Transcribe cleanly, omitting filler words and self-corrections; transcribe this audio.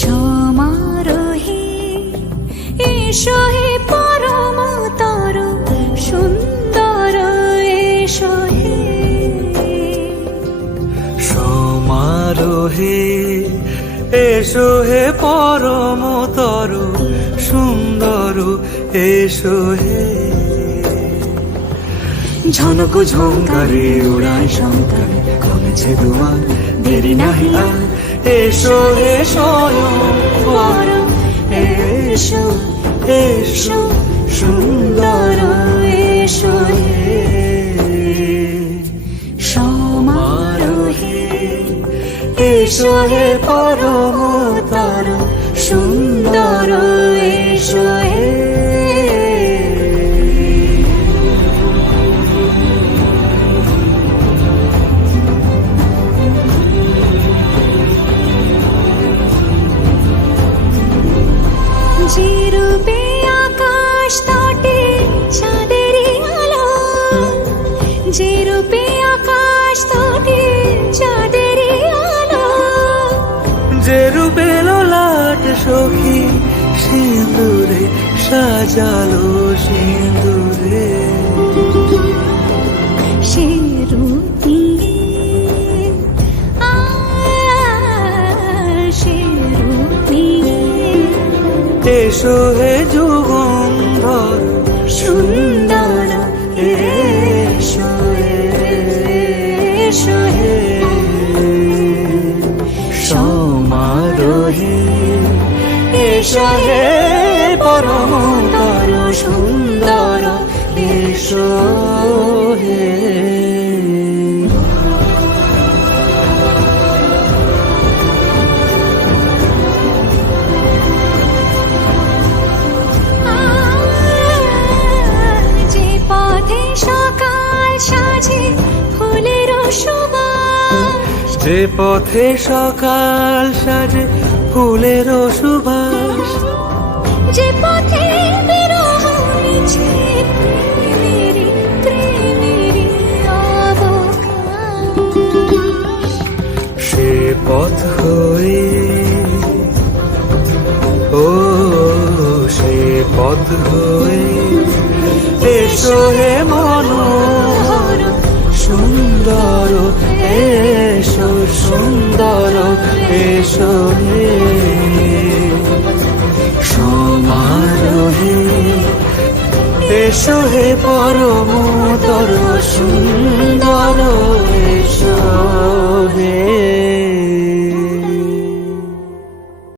সমারোহে এসো হে পরমতর সুন্দর এসো হে। সমারোহে এসো হে পরমতর সুন্দর এসো হে। ঝনক ঝঙ্কারে উড়ায় শঙ্কার কমেছে দুয়ার দেরি নাহি আর। এসো হে স্বয়ংবর এসো এসো সুন্দর এসো হে। সমারোহে এসো হে পরমতর সুন্দর এসো হে। যে রূপে আকাশ তটে চাঁদেরই আলো, যে রূপে আকাশ তটে চাঁদেরই আলো, যে রূপে ললাট সখী সিঁদুরে সাজালো সিঁদুরে। সে রূপী সে রূপী এসো হে যুগন্ধর সুন্দর এসো এসো হে। সমারোহে এসো হে পরমতর সুন্দর এসো হে। যে পথে সকাল সাজে ফুলের সুবাস, যে পথে সকাল সাজে ফুলের সুবাস, যে পথে বিরহ মিছে প্রেমেরই প্রেমেরই অবকাশ, সে পথ হয়ে ও সে পথ হয়ে এসো হে মনোহর সুন্দর এসো সুন্দর এসো হে। সমারোহে এসো হে পরম